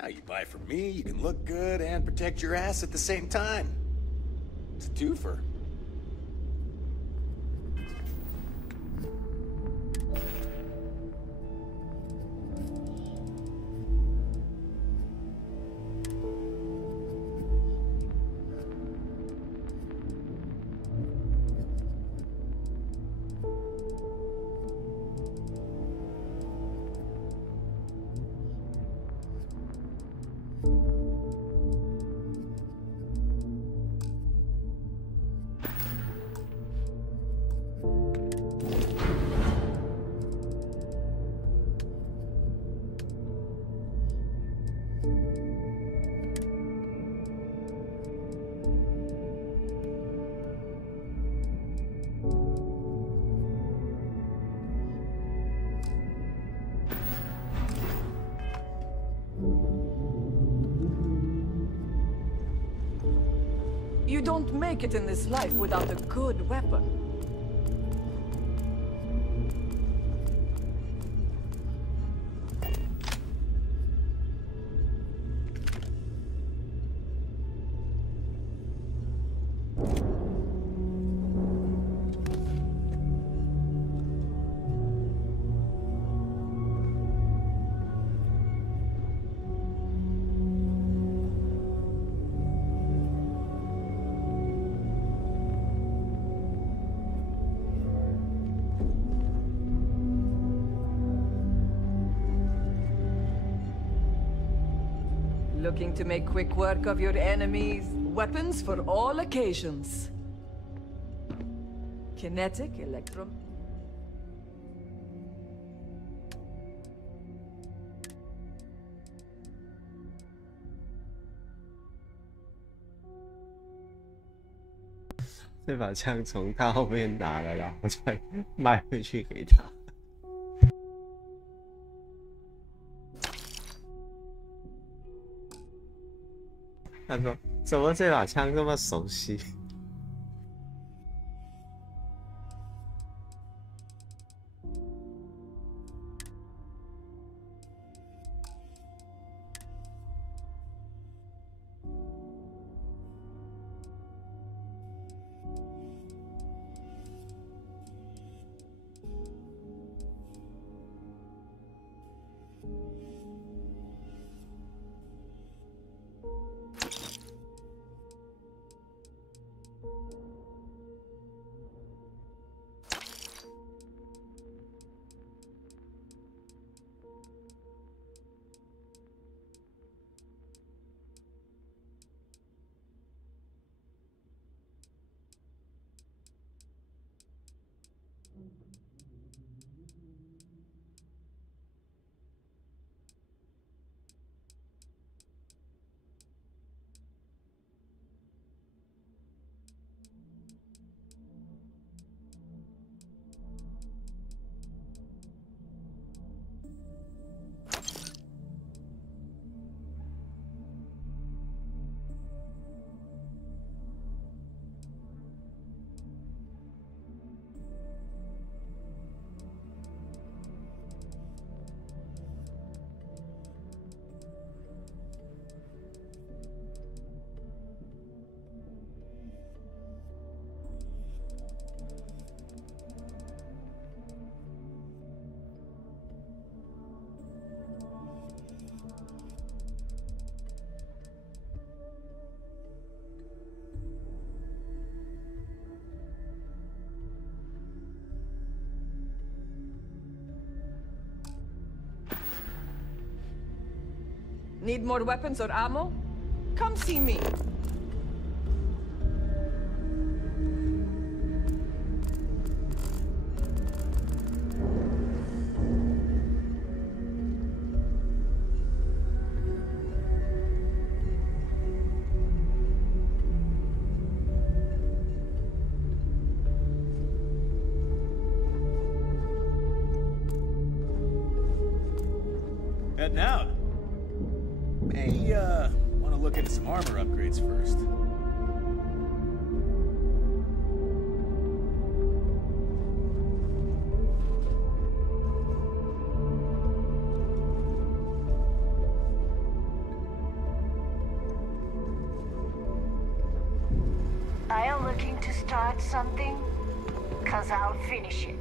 Now you buy from me, you can look good and protect your ass at the same time. It's a twofer. You don't make it in this life without a good weapon. Looking to make quick work of your enemies? Weapons for all occasions. Kinetic, electro...这把枪从他后面拿了，然后再卖回去给他。他说：“怎么这把枪这么熟悉？”Need more weapons or ammo? Come see me. Heading out. May, want to look into some armor upgrades first. start something? 'Cause I'll finish it.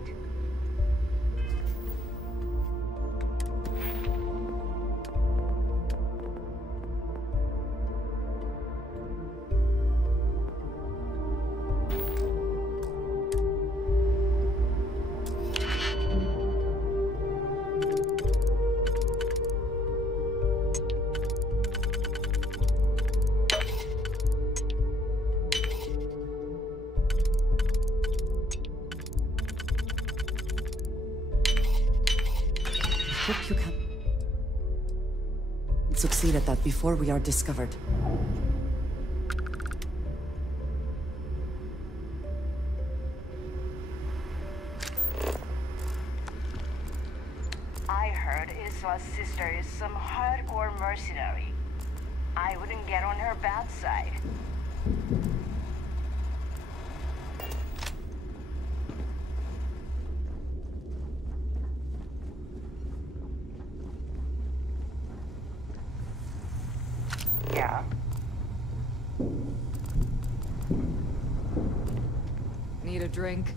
Hope you can succeed at that before we are discovered. I heard Isla's sister is some hardcore mercenary. I wouldn't get on her bad side. Yeah. Need a drink?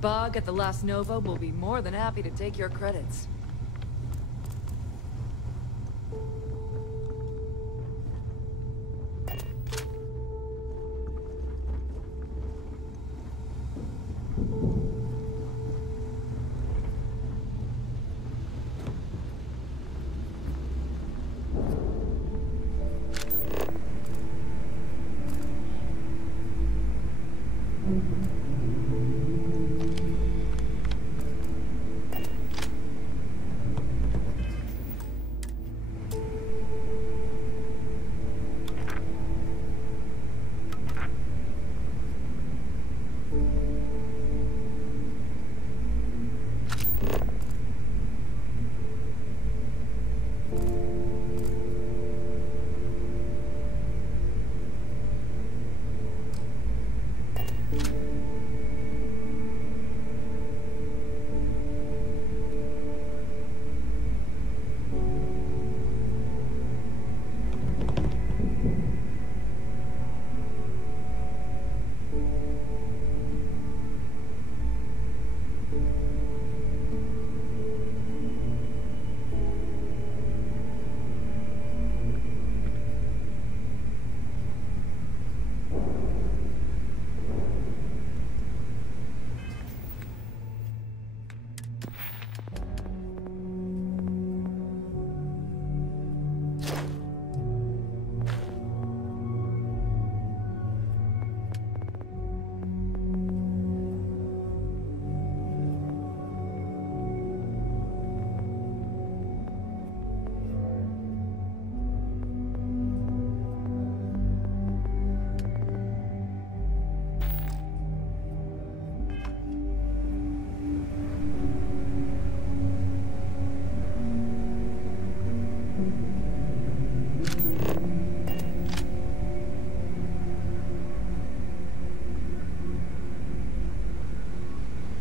Bog at the Last Nova will be more than happy to take your credits.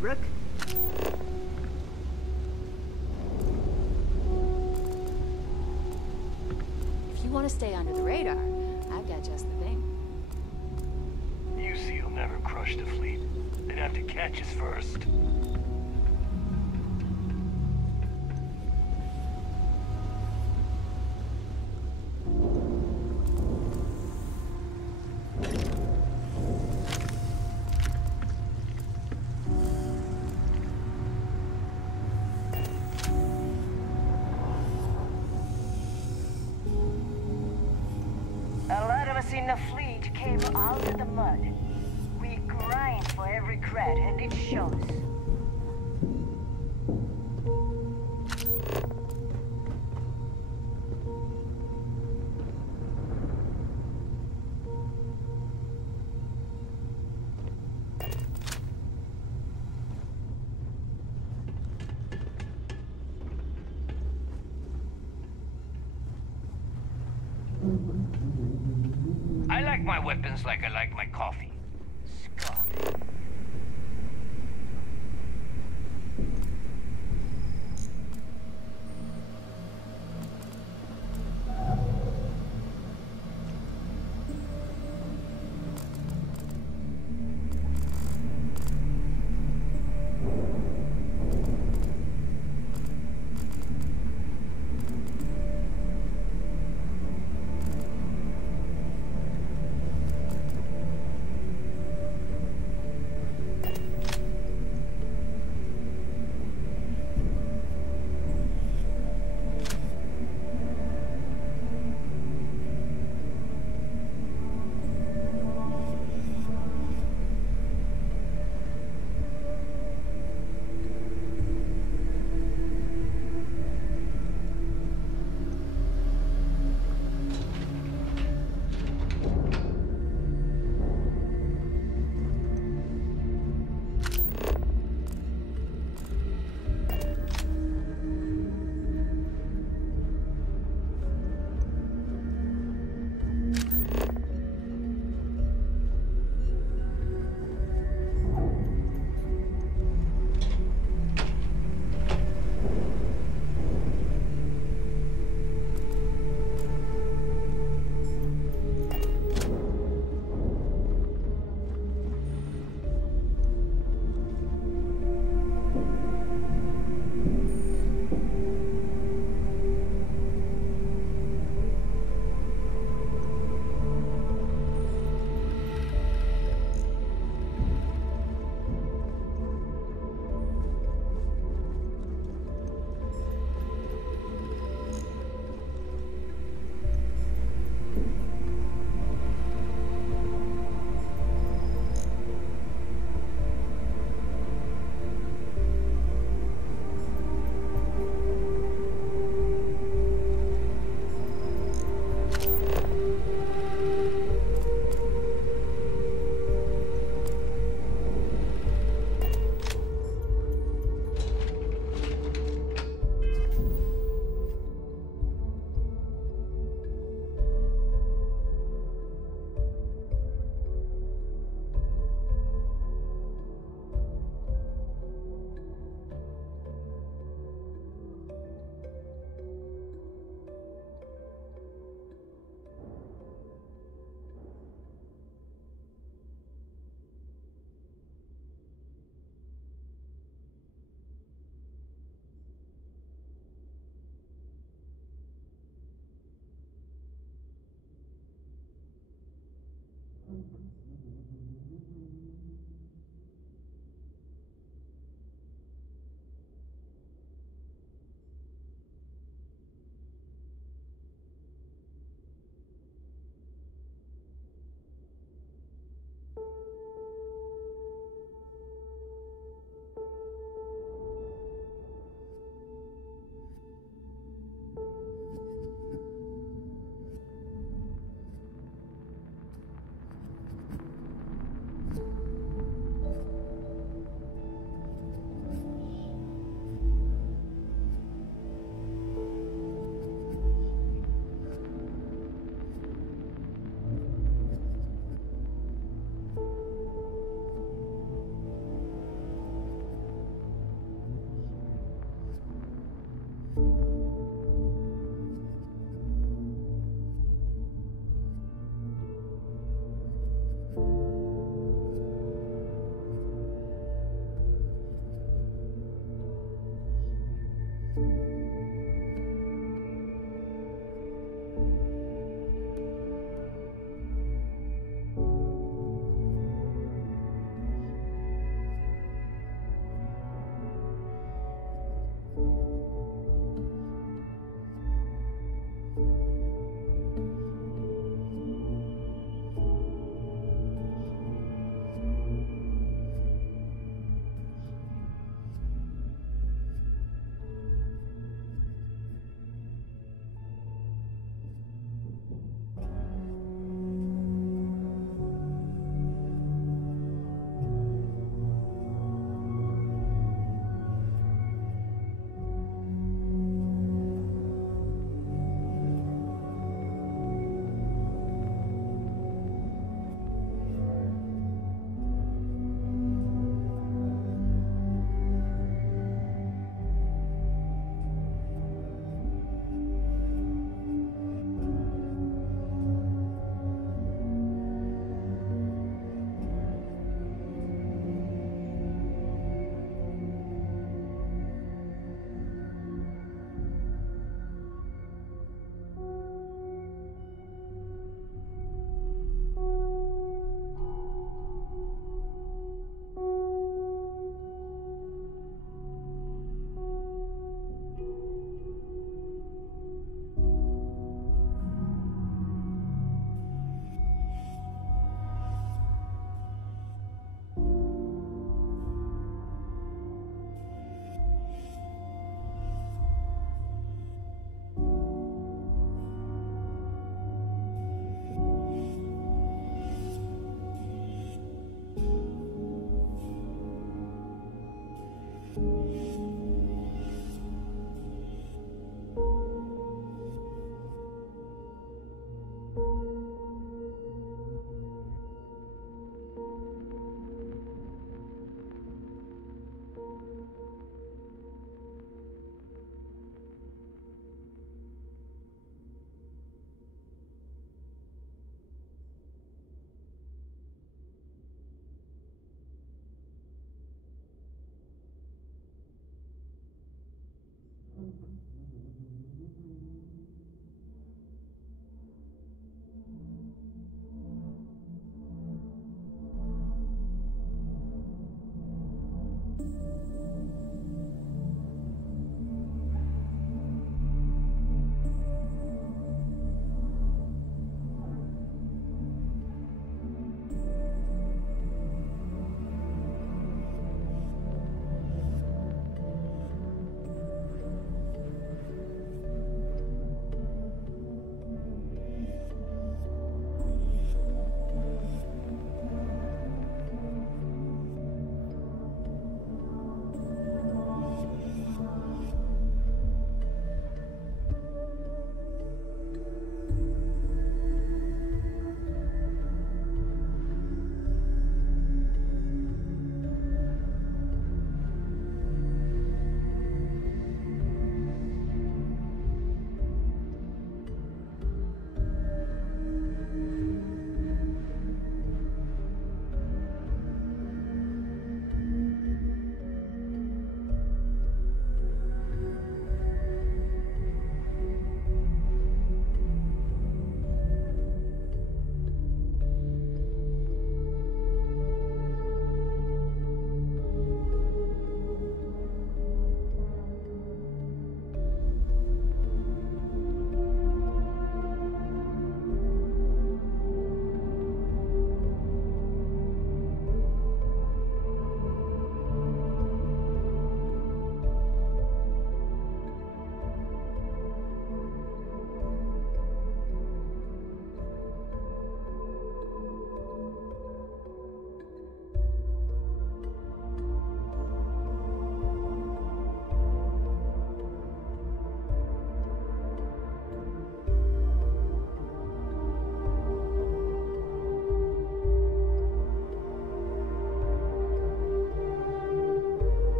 Rook? If you want to stay under the radar, I've got just the thing. UC will never crush the fleet. They'd have to catch us first. In the fleet came out of the mud. We grind for every cred, and it shows. I like my weapons like I like my coffee. Scum.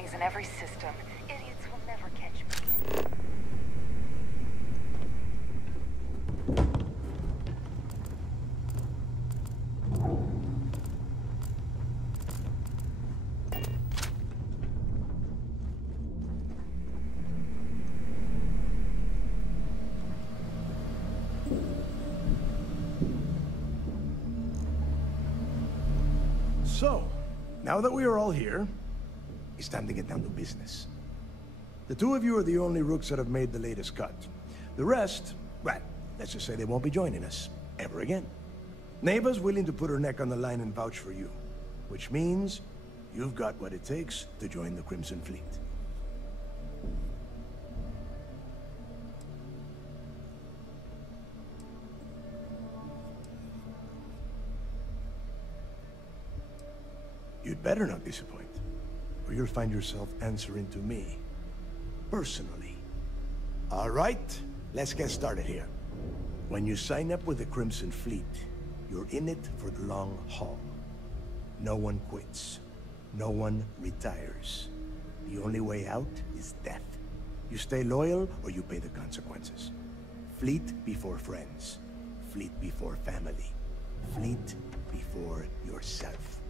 bounties in every system. Idiots will never catch me. So, now that we are all here, it's time to get down to business. The two of you are the only rooks that have made the latest cut. The rest, well, let's just say they won't be joining us ever again. Neva's willing to put her neck on the line and vouch for you, which means you've got what it takes to join the Crimson Fleet. You'd better not disappoint, or you'll find yourself answering to me, personally. All right, let's get started here. When you sign up with the Crimson Fleet, you're in it for the long haul. No one quits. No one retires. The only way out is death. You stay loyal, or you pay the consequences. Fleet before friends. Fleet before family. Fleet before yourself.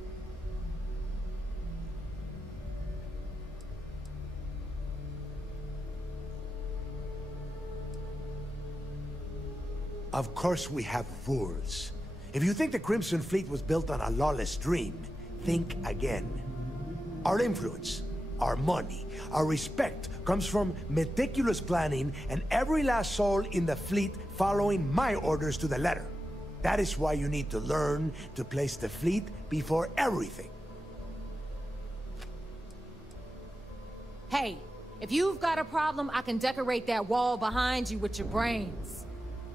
Of course we have rules. If you think the Crimson Fleet was built on a lawless dream, think again. Our influence, our money, our respect comes from meticulous planning and every last soul in the fleet following my orders to the letter. That is why you need to learn to place the fleet before everything. Hey, if you've got a problem, I can decorate that wall behind you with your brains.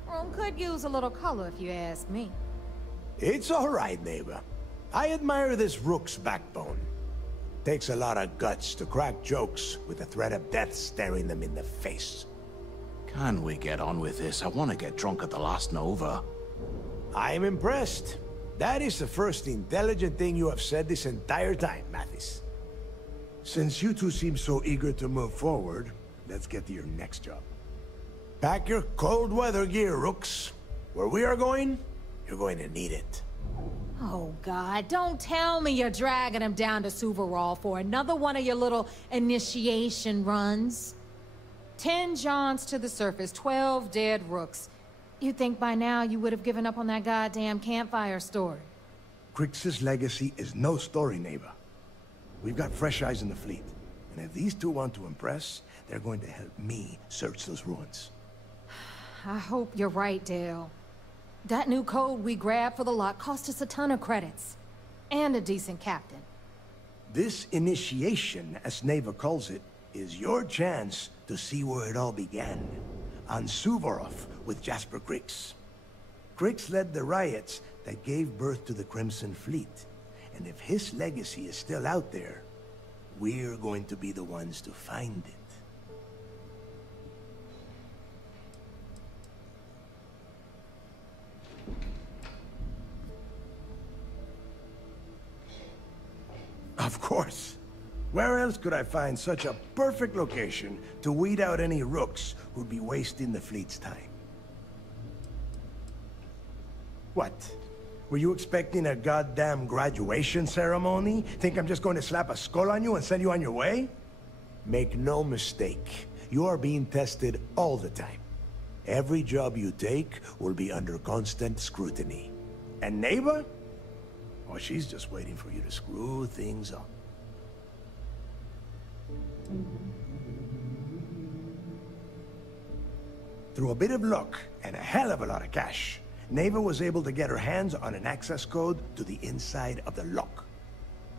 Room could use a little color if you ask me. It's all right, neighbor. I admire this rook's backbone. Takes a lot of guts to crack jokes with the threat of death staring them in the face. Can we get on with this? I want to get drunk at the last Nova. I'm impressed. That is the first intelligent thing you have said this entire time, Mathis. Since you two seem so eager to move forward, let's get to your next job. Pack your cold weather gear, rooks. Where we are going, you're going to need it. Oh, God, don't tell me you're dragging him down to Suvarol for another one of your little initiation runs. 10 Johns to the surface, 12 dead rooks. You'd think by now you would have given up on that goddamn campfire story. Crix's legacy is no story, neighbor. We've got fresh eyes in the fleet. And if these two want to impress, they're going to help me search those ruins. I hope you're right, Dale. That new code we grabbed for the lot cost us a ton of credits. And a decent captain. This initiation, as Neva calls it, is your chance to see where it all began. On Suvorov with Jasper Crix. Crix led the riots that gave birth to the Crimson Fleet. And if his legacy is still out there, we're going to be the ones to find it. Of course. Where else could I find such a perfect location to weed out any rooks who'd be wasting the fleet's time? What? Were you expecting a goddamn graduation ceremony? Think I'm just going to slap a skull on you and send you on your way? Make no mistake. You are being tested all the time. Every job you take will be under constant scrutiny. And neighbor? Oh, she's just waiting for you to screw things up. Through a bit of luck and a hell of a lot of cash, Neva was able to get her hands on an access code to the inside of the lock.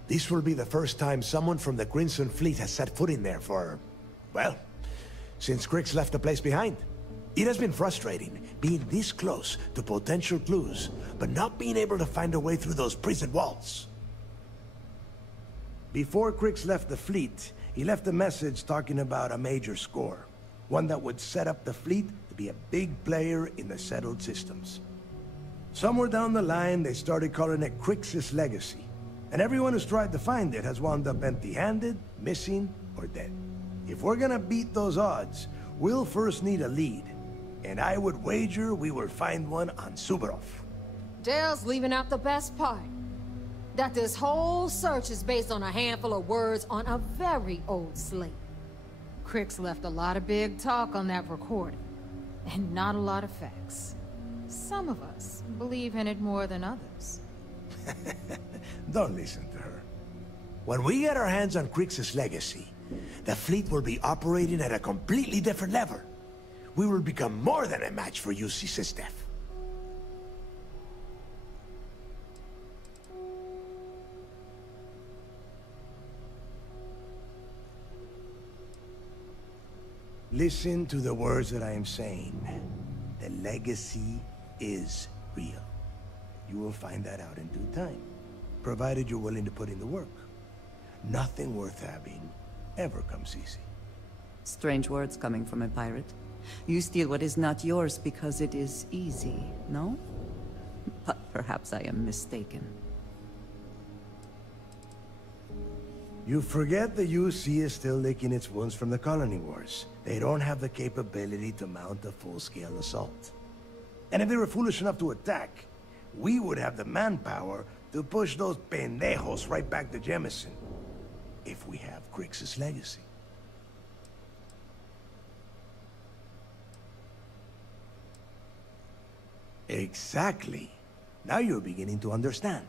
This will be the first time someone from the Crimson Fleet has set foot in there for, well, since Crix left the place behind. It has been frustrating, being this close to potential clues, but not being able to find a way through those prison walls. Before Crix left the fleet, he left a message talking about a major score. One that would set up the fleet to be a big player in the settled systems. Somewhere down the line, they started calling it Crix's legacy. And everyone who's tried to find it has wound up empty-handed, missing, or dead. If we're gonna beat those odds, we'll first need a lead. And I would wager we will find one on Suvorov. Dale's leaving out the best part. That this whole search is based on a handful of words on a very old slate. Crix left a lot of big talk on that recording, and not a lot of facts. Some of us believe in it more than others. Don't listen to her. When we get our hands on Crix's legacy, the fleet will be operating at a completely different level. We will become more than a match for UC SysDef. Listen to the words that I am saying. The legacy is real. You will find that out in due time, provided you're willing to put in the work. Nothing worth having ever comes easy. Strange words coming from a pirate. You steal what is not yours because it is easy, no? But perhaps I am mistaken. You forget the UC is still licking its wounds from the colony wars. They don't have the capability to mount a full-scale assault. And if they were foolish enough to attack, we would have the manpower to push those pendejos right back to Jemison. If we have Crix's legacy. Exactly. Now you're beginning to understand.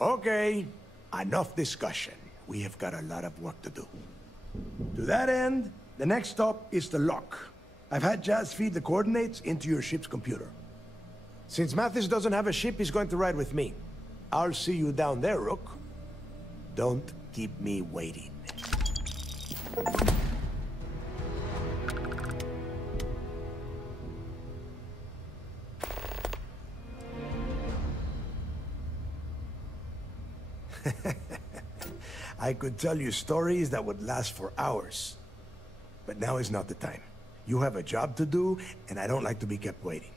Okay, enough discussion. We have got a lot of work to do. To that end, the next stop is the lock. I've had Jazz feed the coordinates into your ship's computer. Since Mathis doesn't have a ship, he's going to ride with me. I'll see you down there, Rook. Don't keep me waiting. I could tell you stories that would last for hours. But now is not the time. You have a job to do, and I don't like to be kept waiting.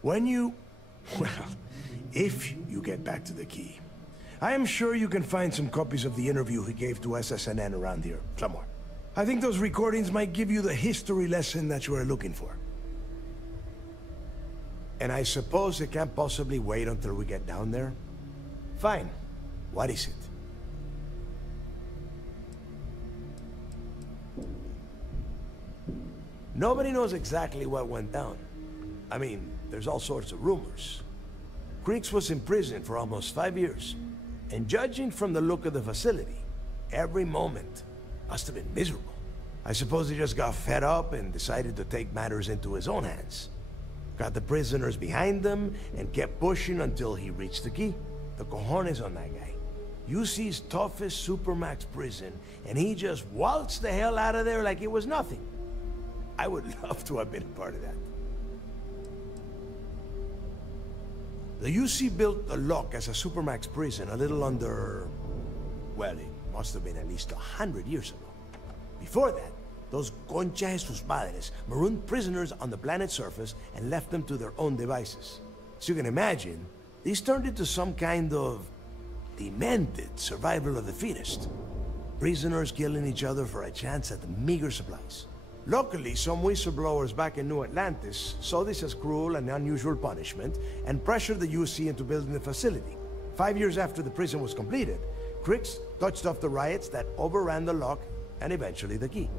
When you... well, if you get back to the key, I am sure you can find some copies of the interview he gave to SSNN around here, somewhere. I think those recordings might give you the history lesson that you are looking for. And I suppose it can't possibly wait until we get down there? Fine. What is it? Nobody knows exactly what went down. I mean, there's all sorts of rumors. Crix was in prison for almost 5 years. And judging from the look of the facility, every moment must have been miserable. I suppose he just got fed up and decided to take matters into his own hands. Got the prisoners behind him and kept pushing until he reached the key. The cojones on that guy. UC's toughest supermax prison, and he just waltzed the hell out of there like it was nothing. I would love to have been a part of that. The UC built the lock as a supermax prison a little under... well, it must have been at least 100 years ago. Before that, those concha de sus madres marooned prisoners on the planet's surface and left them to their own devices. So you can imagine, these turned into some kind of demented survival of the fittest. Prisoners killing each other for a chance at the meager supplies. Luckily, some whistleblowers back in New Atlantis saw this as cruel and unusual punishment and pressured the UC into building the facility. 5 years after the prison was completed, Crix touched off the riots that overran the lock and eventually the key.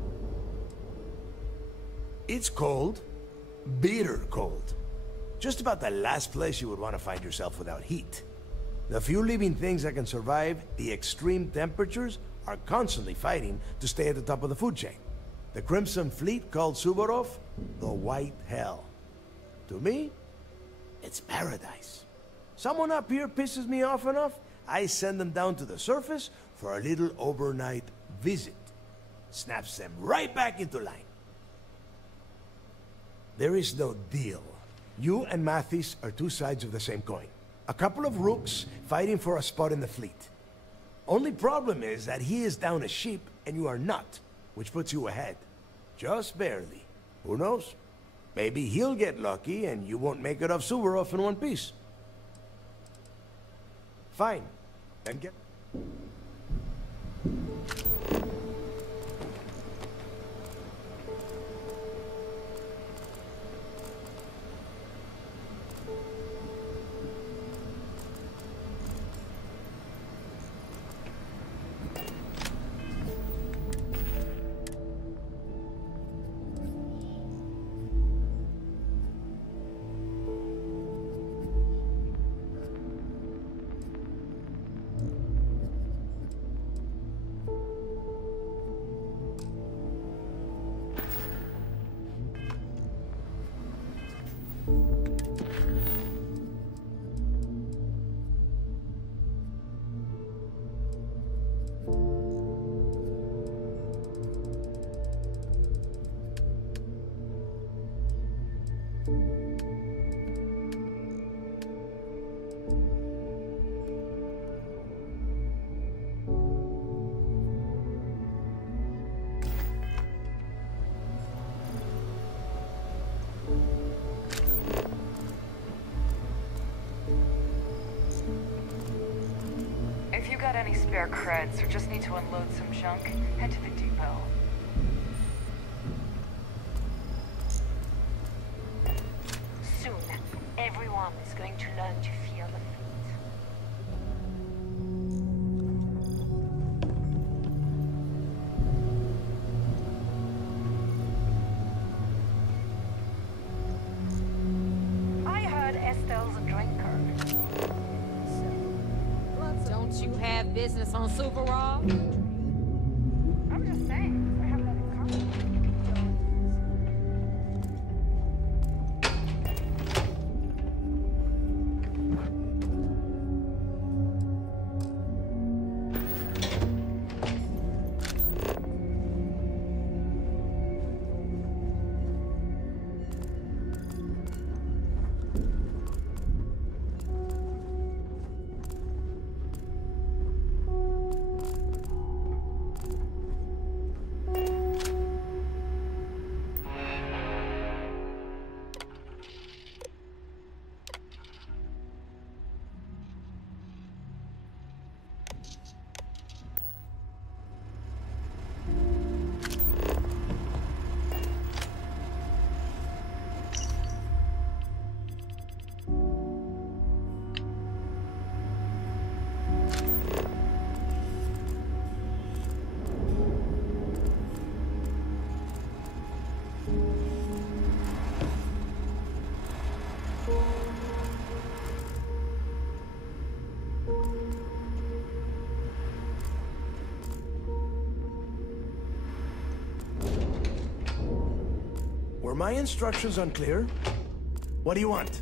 It's cold, bitter cold. Just about the last place you would want to find yourself without heat. The few living things that can survive the extreme temperatures are constantly fighting to stay at the top of the food chain. The Crimson Fleet called Suvorov the White Hell. To me, it's paradise. Someone up here pisses me off enough, I send them down to the surface for a little overnight visit. Snaps them right back into line. There is no deal. You and Mathis are two sides of the same coin. A couple of rooks fighting for a spot in the fleet. Only problem is that he is down a ship and you are not, which puts you ahead. Just barely. Who knows? Maybe he'll get lucky and you won't make it off Suvorov in one piece. Fine. Then get... If you got any spare creds or just need to unload some junk, head to the depot. Soon, everyone is going to learn to feel the feet. I heard Estelle's a drinker. Don't you have business on Super Raw? I'm just saying, I have that in common. Were my instructions unclear? What do you want?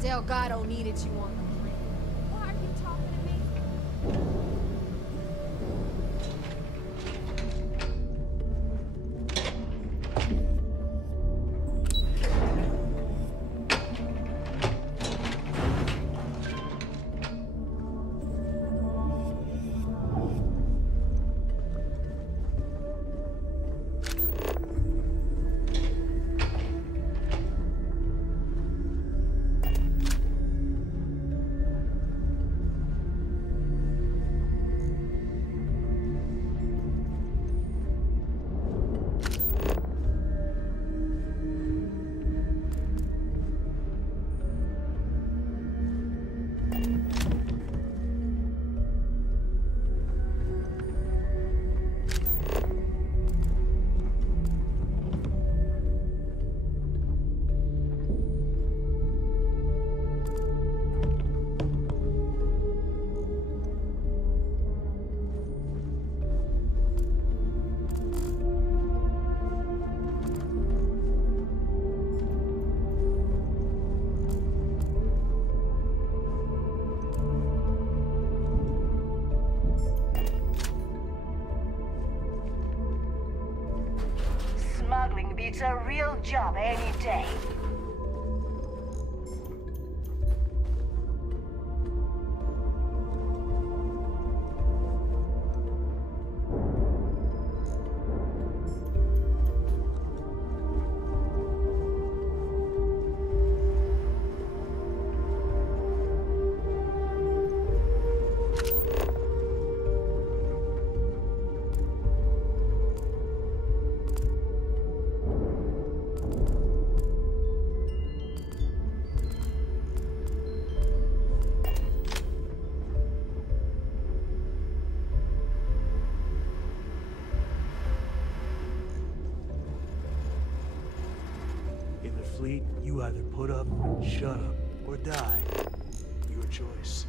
Delgado needed you on the grid. Why are you talking to me? Beats a real job any day. You either put up, shut up, or die. Your choice.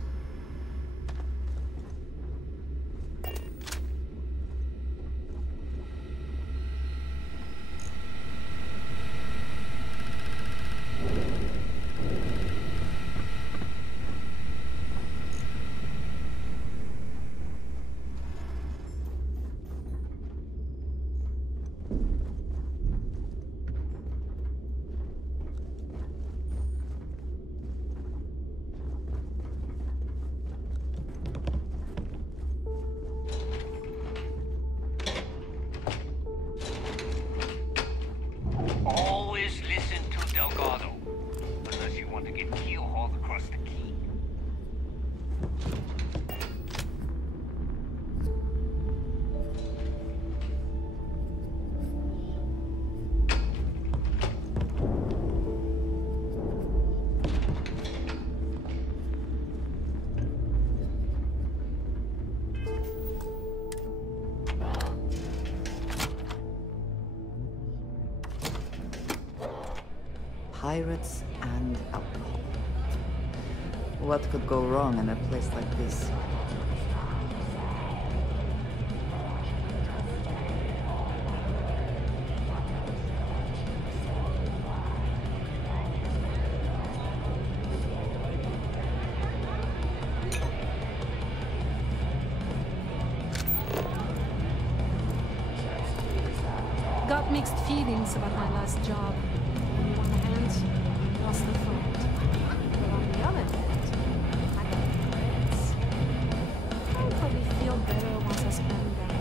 Pirates and alcohol. What could go wrong in a place like this? Got mixed feelings about my last job. On one hand, I lost a friend. But on the other hand, I got friends. I'll probably feel better once I spend them.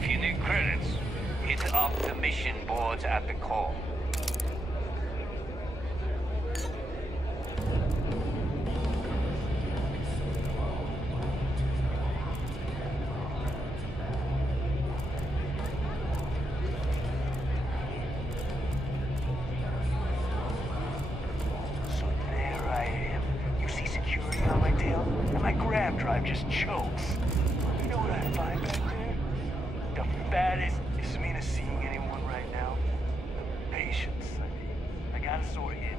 If you need credits, hit up the mission boards at the call. Just chokes. You know what I find back there? The fattest is me to seeing anyone right now. The patience. I got a sore hit.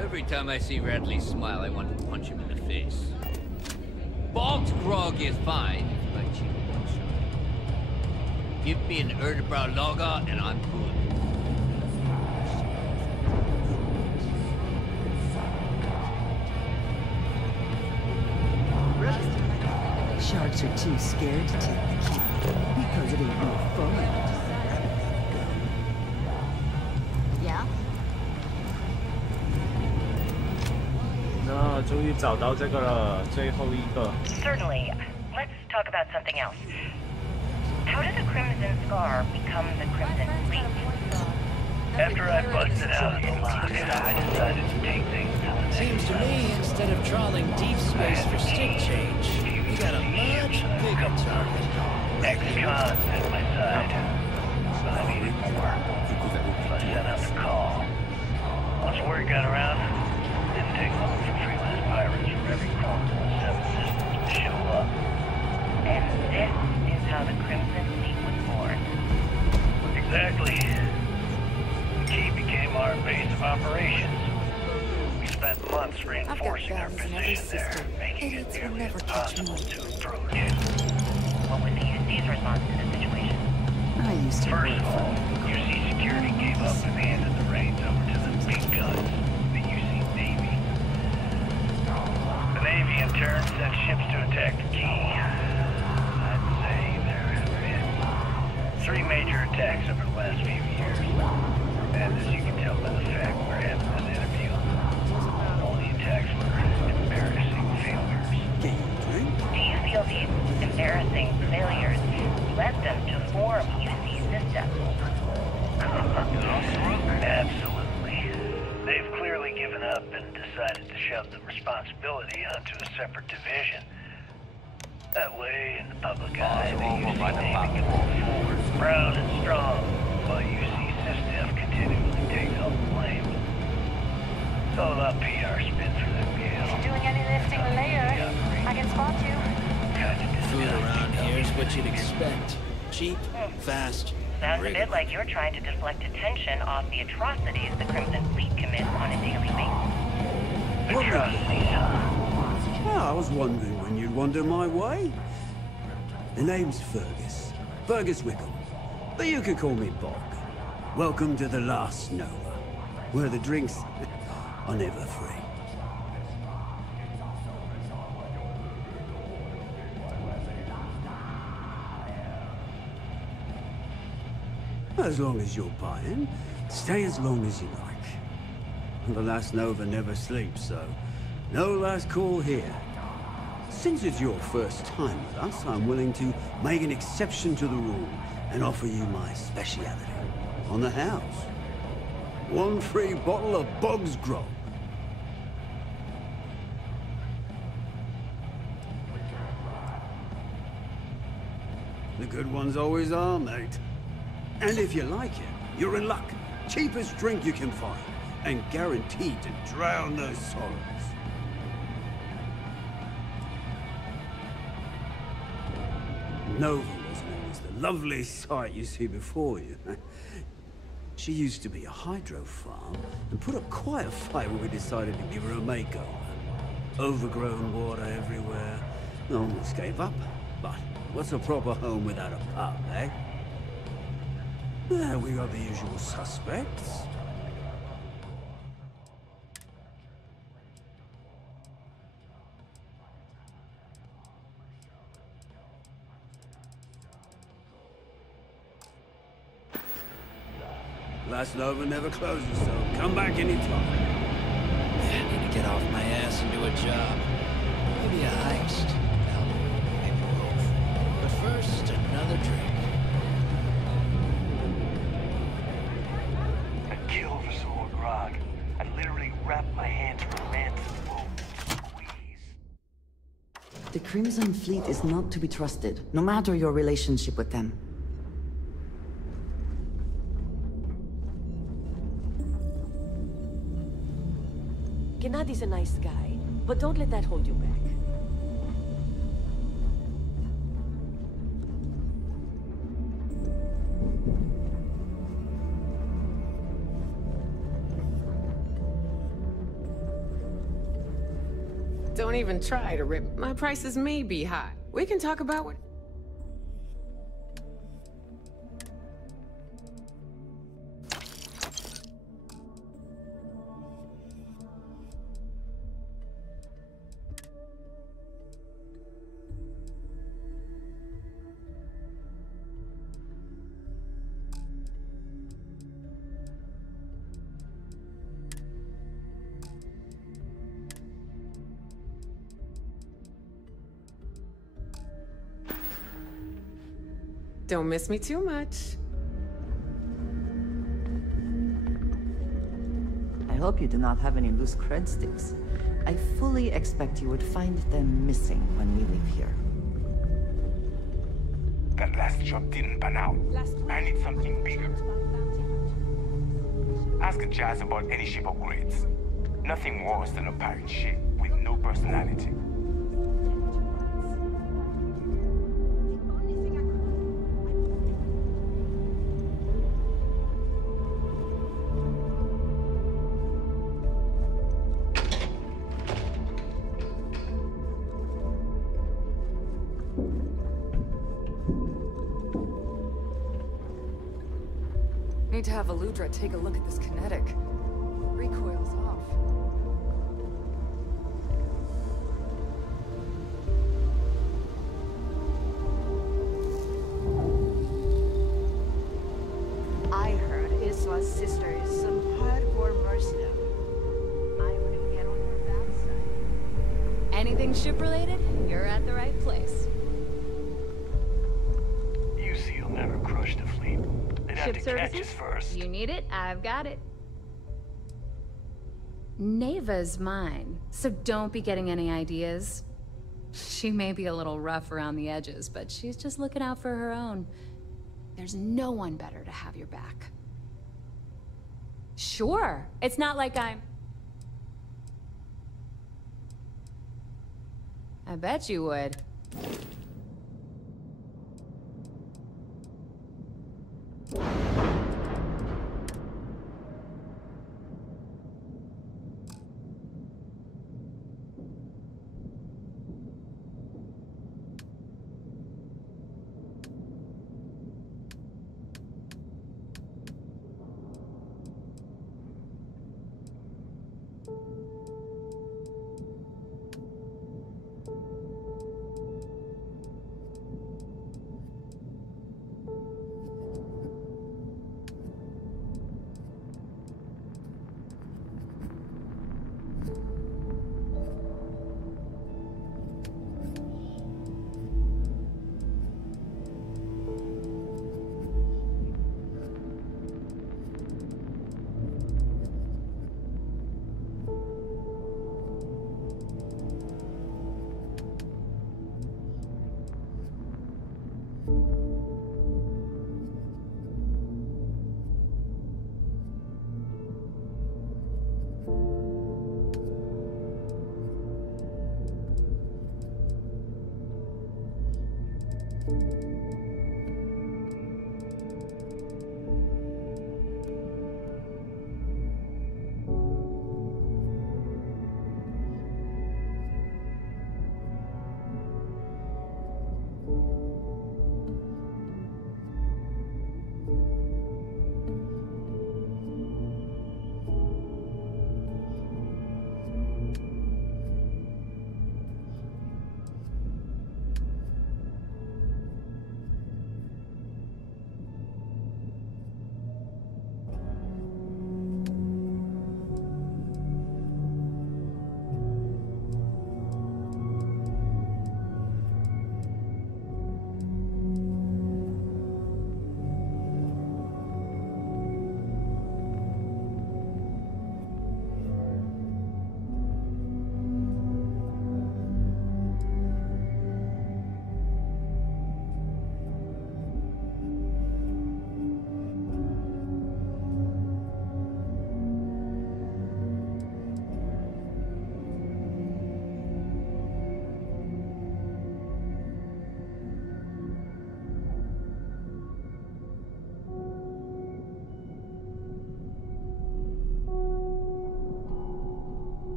Every time I see Radley smile, I want to punch him in the face. Balt grog is fine, but cheap one shot. Give me an Erdebrow lager, and I'm good. Sharks are too scared to take the key because it ain't no fun. Yeah? 那终于找到这个了，最后一个。 Certainly. Let's talk about something else. How did the Crimson Scar become the Crimson Fleet? After I busted out Alaska, I decided to take things to the next Seems to me, instead of trawling deep space for stick change, you got a much bigger target. Ex-cons at my side. But I needed position there, making it nearly impossible to approach. What was the UC's response to the situation? I used to First of all, UC security gave up and handed the reins over to the big guns, the UC Navy. The Navy in turn sent ships to attack the key. I'd say there have been 3 major attacks over the last few years. And as you can tell by the fact we're having this interview, all the attacks were embarrassing failures. Do you feel these embarrassing failures led them to form UC systems? Absolutely. They've clearly given up and decided to shove the responsibility onto a separate division. That way, in the public eye, the UC Navy can move forward proud and strong, while UC SysDef continually takes all the blame. It's all about PR spin for them guys. Doing any lifting later, I can spot you. Food around here is what you'd expect. Cheap, fast, Sounds a bit like you're trying to deflect attention off the atrocities the Crimson Fleet commits on a daily basis. Atrocities, huh? Well, I was wondering when you'd wander my way. The name's Fergus Wickham, but you can call me Bog. Welcome to the last Nova, where the drinks are never free. As long as you're buying, stay as long as you like. The last Nova never sleeps, so no last call here. Since it's your first time with us, I'm willing to make an exception to the rule and offer you my speciality. On the house. 1 free bottle of Bog's Grog. The good ones always are, mate. And if you like it, you're in luck. Cheapest drink you can find, and guaranteed to drown those sorrows. Nova wasn't always the lovely sight you see before you. She used to be a hydro farm, and put up quite a fight when we decided to give her a makeover. Overgrown water everywhere. Almost gave up. But what's a proper home without a pub, eh? There we got the usual suspects. Last Nova never closes, so come back anytime. I need to get off my ass and do a job. Maybe a heist. Hell, maybe both. But first, another drink. I'd kill for some more grog. I'd literally wrap my hands around Manson's bones. The Crimson Fleet is not to be trusted, no matter your relationship with them. Gennadi's a nice guy, but don't let that hold you back. Don't even try to rip. My prices may be high. We can talk about what... Don't miss me too much. I hope you do not have any loose cred sticks. I fully expect you would find them missing when we leave here. That last job didn't pan out. I need something bigger. Ask Jazz about any ship upgrades. Nothing worse than a pirate ship with no personality. Need to have Aludra take a look at this kinetic. Recoil's off. I heard Iswa's sister is some hardcore mercenary. I wouldn't get on her bad side. Anything ship-related? You're at the right place. UC will never crush the fleet. They'd have Ship to services? catch us first. You need it? I've got it. Neva's mine, so don't be getting any ideas. She may be a little rough around the edges, but she's just looking out for her own. There's no one better to have your back. Sure, it's not like I'm... I bet you would.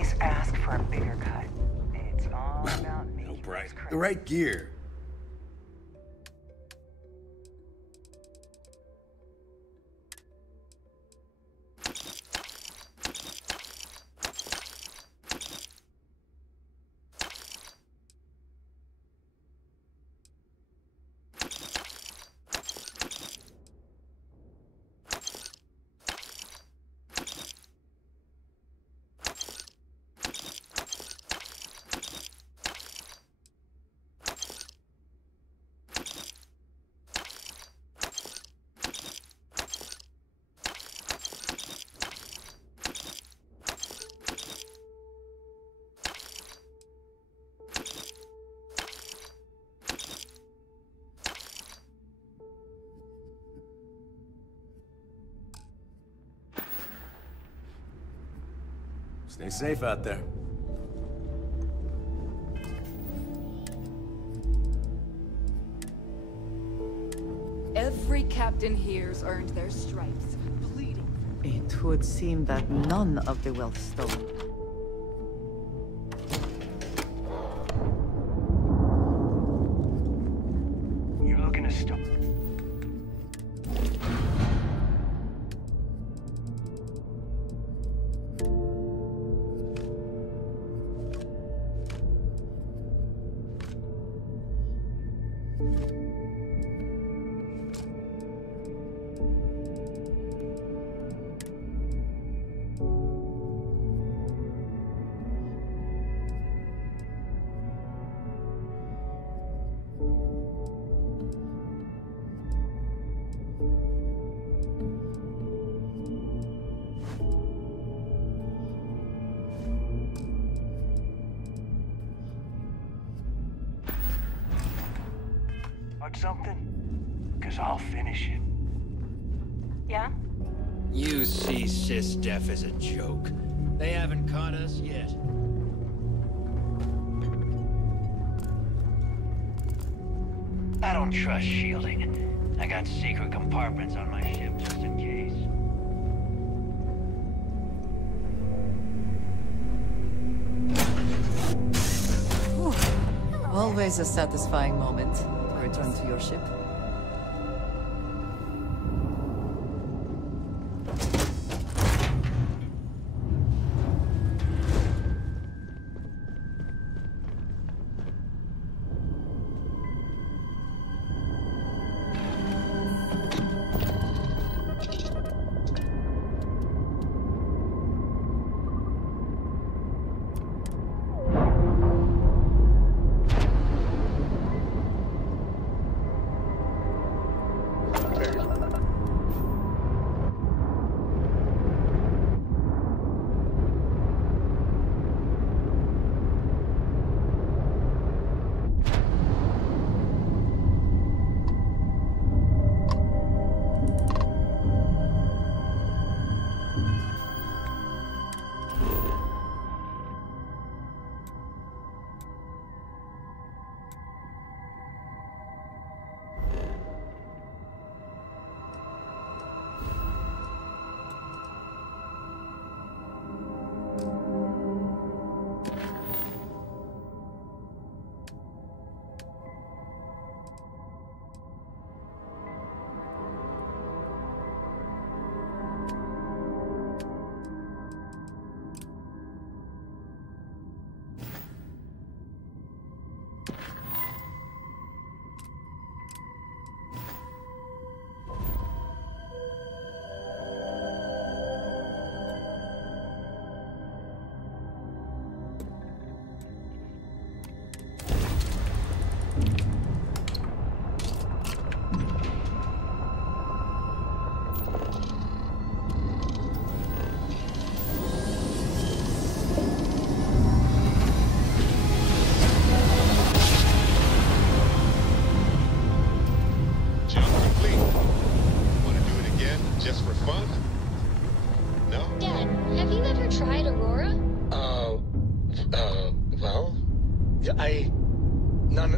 always ask for a bigger cut. It's all about me. No, Bright. The right gear. Stay safe out there. Every captain here's earned their stripes, bleeding. It would seem that none of the wealth stolen. You're looking to stop. Want something? Because I'll finish it. Yeah? You see Sys-Def as a joke. They haven't caught us yet. I don't trust shielding. I got secret compartments on my ship just in case. Always a satisfying moment to return to your ship.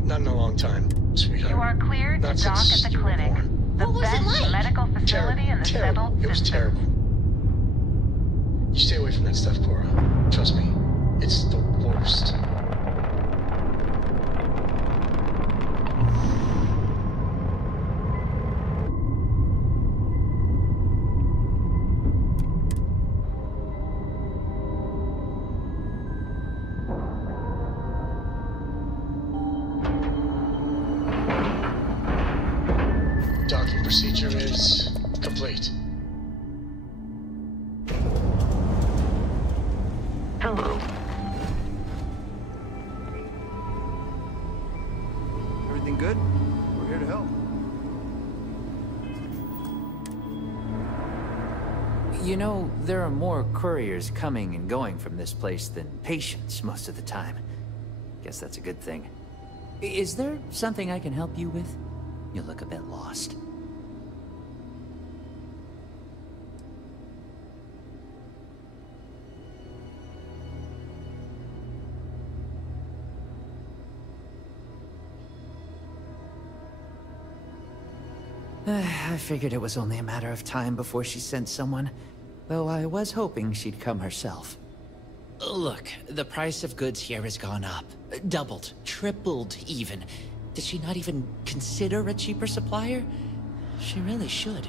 Not in a long time, sweetheart. You are cleared to dock at the clinic. The best medical facility in the settled It was terrible. You stay away from that stuff, Cora. Trust me. procedure is complete. Hello. Everything good? We're here to help. You know, there are more couriers coming and going from this place than patients most of the time. Guess that's a good thing. Is there something I can help you with? You look a bit lost. I figured it was only a matter of time before she sent someone, though I was hoping she'd come herself. Look, the price of goods here has gone up. Doubled, tripled even. Did she not even consider a cheaper supplier? She really should.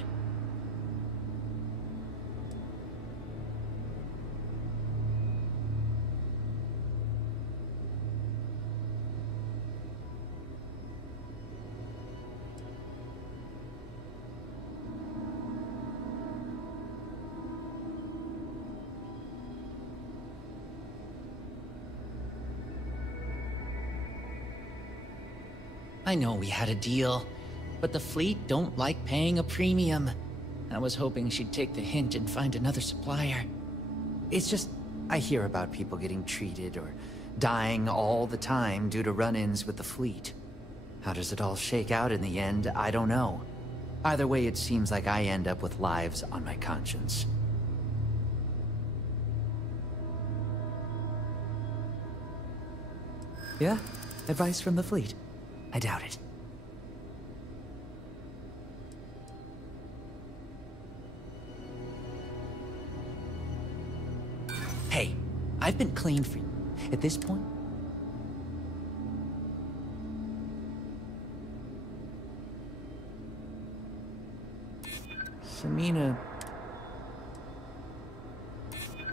I know we had a deal, but the fleet don't like paying a premium. I was hoping she'd take the hint and find another supplier. It's just, I hear about people getting treated or dying all the time due to run-ins with the fleet. How does it all shake out in the end? I don't know. Either way, it seems like I end up with lives on my conscience. Yeah? Advice from the fleet? I doubt it. Hey, I've been clean for you. At this point, Samina,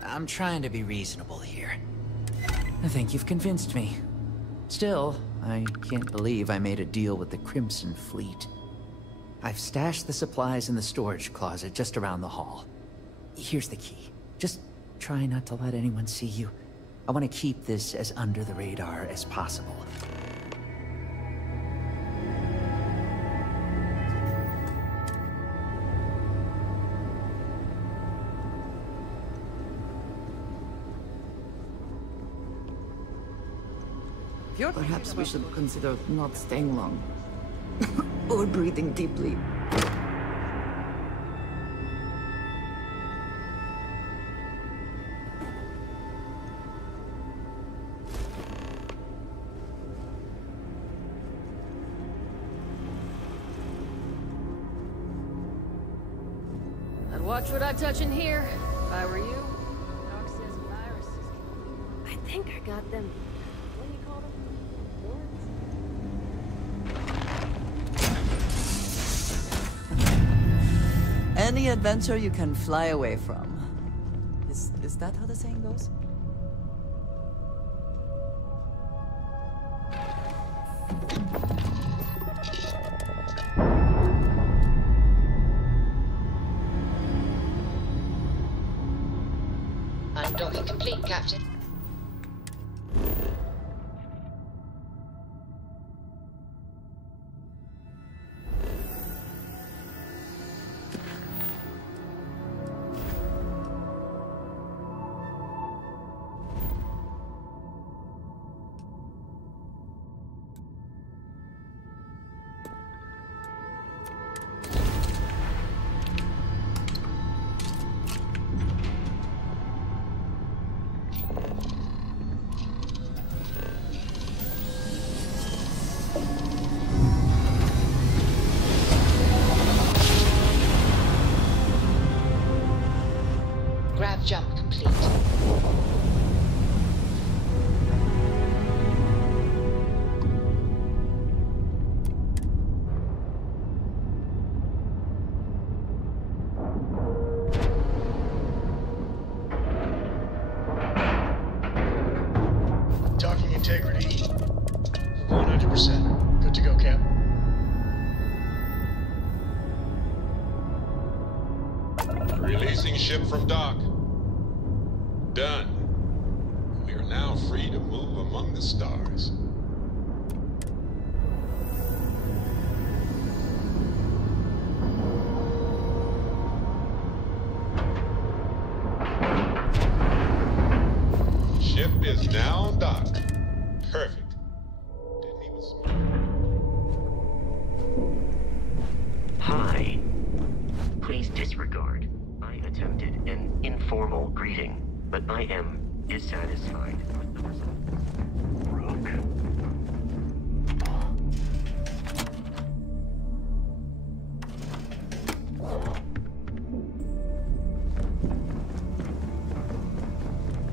I'm trying to be reasonable here. I think you've convinced me. Still, I can't believe I made a deal with the Crimson Fleet. I've stashed the supplies in the storage closet just around the hall. Here's the key. Just try not to let anyone see you. I want to keep this as under the radar as possible. Perhaps we should consider not staying long. Or breathing deeply. I'd watch what I touch in here, if I were you. Doc says viruses. I think I got them. What do you call them? Any adventure you can fly away from. Is that how the saying goes? Undocking complete, Captain. Grav jump complete. Docking integrity, 100%. Good to go, Cap. ship from dock. Done. We are now free to move among the stars. Ship is now docked. Perfect. Didn't even smile. Hi. Please disregard. I attempted an informal greeting, but I am dissatisfied with the result.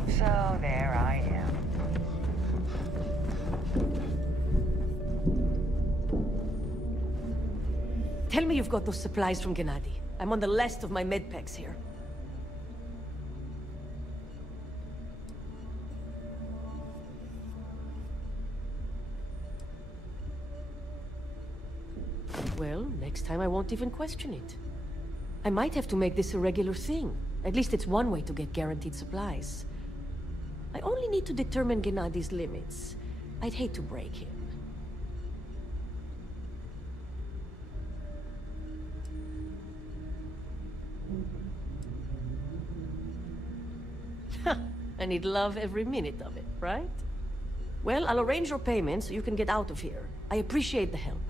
So there I am. Tell me you've got those supplies from Gennady. I'm on the last of my medpacks here. Well, next time I won't even question it. I might have to make this a regular thing. At least it's one way to get guaranteed supplies. I only need to determine Gennady's limits. I'd hate to break him. And he'd love every minute of it, right? Well, I'll arrange your payment so you can get out of here. I appreciate the help.